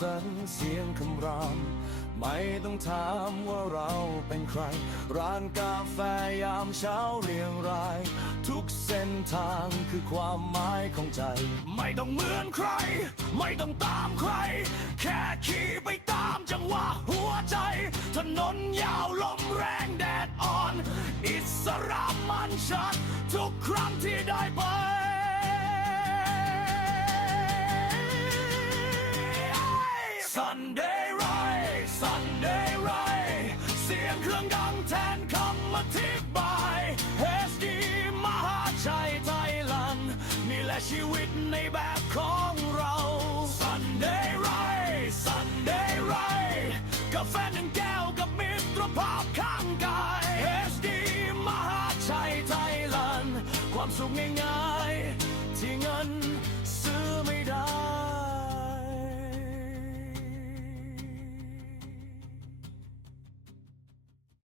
สรรเสียงคำรามไม่ต้องถามว่าเราเป็นใครร้านกาแฟยามเช้าเรียงรายทุกเส้นทางคือความหมายของใจไม่ต้องเหมือนใครไม่ต้องตามใครแค่ขี่ไปตามจังหวะหัวใจถนนยาวลมแรงแดดอ่อนอิสระมันชัดทุกครั้งที่ได้ไปSunday Ride Sunday Ride เสียงเครื่องดังแทนคำอธิบาย HD มหาชัยไทยแลนด์นี่แหละชีวิตในแบบของเรา Sunday Ride Sunday Ride กาแฟหนึ่งแก้วกับมิตรภาพข้างกาย HD มหาชัยไทยแลนด์ความสุขง่ายๆที่เงิน